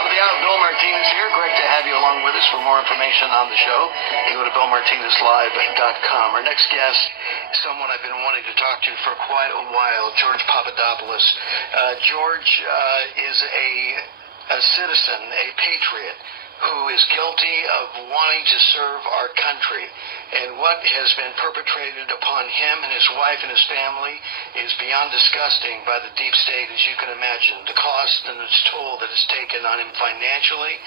Top of the hour, Bill Martinez here. Great to have you along with us. For more information on the show, you go to BillMartinezLive.com. Our next guest is someone I've been wanting to talk to for quite a while, George Papadapolous. George is a citizen, a patriot, who is guilty of wanting to serve our country. And what has been perpetrated upon him and his wife and his family is beyond disgusting by the deep state, as you can imagine. The cost and its toll that is taken on him financially,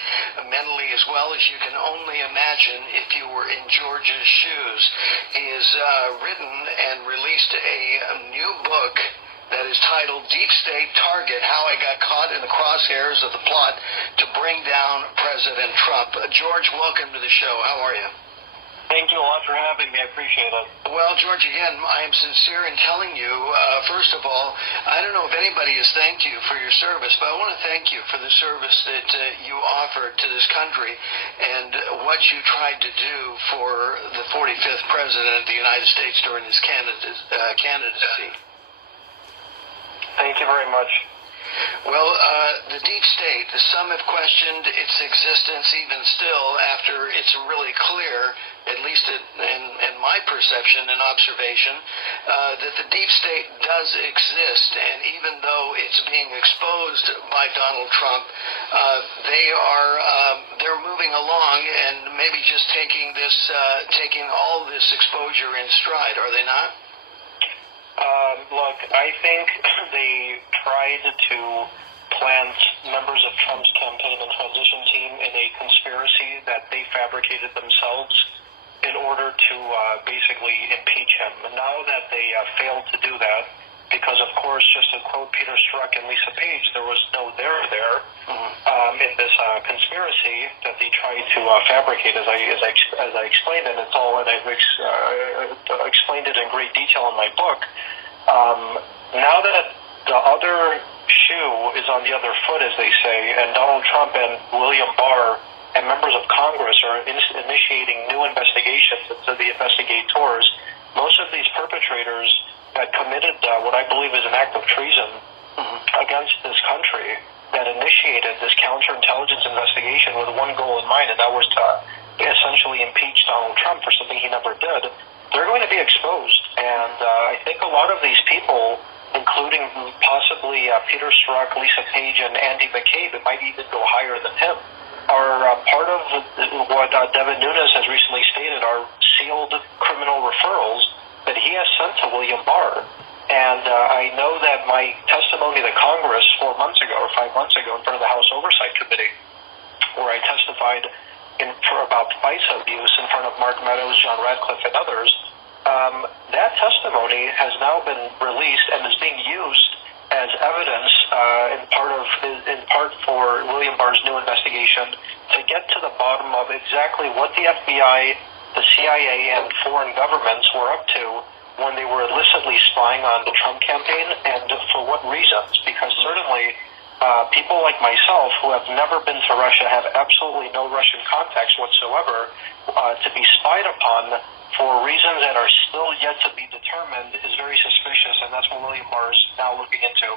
mentally, as well as you can only imagine if you were in George's shoes. He has written and released a new book that is titled Deep State Target, How I Got Caught in the Crosshairs of the Plot to Bring Down President Trump. George, welcome to the show. How are you? Thank you a lot for having me. I appreciate it. Well, George, again, I am sincere in telling you, first of all, I don't know if anybody has thanked you for your service, but I want to thank you for the service that you offered to this country and what you tried to do for the 45th President of the United States during his candidacy. Thank you very much. Well, the deep state, some have questioned its existence even still after it's really clear, at least in my perception and observation, that the deep state does exist. And even though it's being exposed by Donald Trump, they're moving along and maybe just taking all this exposure in stride, are they not? Look, I think they tried to plant members of Trump's campaign and transition team in a conspiracy that they fabricated themselves in order to basically impeach him. And now that they failed to do that, because of course, just to quote Peter Strzok and Lisa Page, there was no there in this conspiracy that they tried to fabricate, as I explained, and it's all, and I've explained it in great detail in my book. Now that the other shoe is on the other foot, as they say, and Donald Trump and William Barr and members of Congress are initiating new investigations into the investigators, most of these perpetrators that committed what I believe is an act of treason against this country, that initiated this counterintelligence investigation with one goal in mind, and that was to essentially impeach Donald Trump for something he never did, they're going to be exposed. And I think a lot of these people, including possibly Peter Strzok, Lisa Page, and Andy McCabe, it might even go higher than him, are part of what Devin Nunes has recently stated are sealed criminal referrals that he has sent to William Barr. And I know that my testimony to Congress 4 months ago or 5 months ago in front of the House Oversight Committee, where I testified for about FISA abuse in front of Mark Meadows, John Radcliffe, and others, that testimony has now been released and is being used as evidence in part for William Barr's new investigation to get to the bottom of exactly what the FBI, the CIA, and foreign governments were up to when they were illicitly spying on the Trump campaign, and for what reasons. Because certainly people like myself who have never been to Russia, have absolutely no Russian contacts whatsoever, to be spied upon for reasons that are still yet to be determined is very suspicious, and that's what William Barr is now looking into.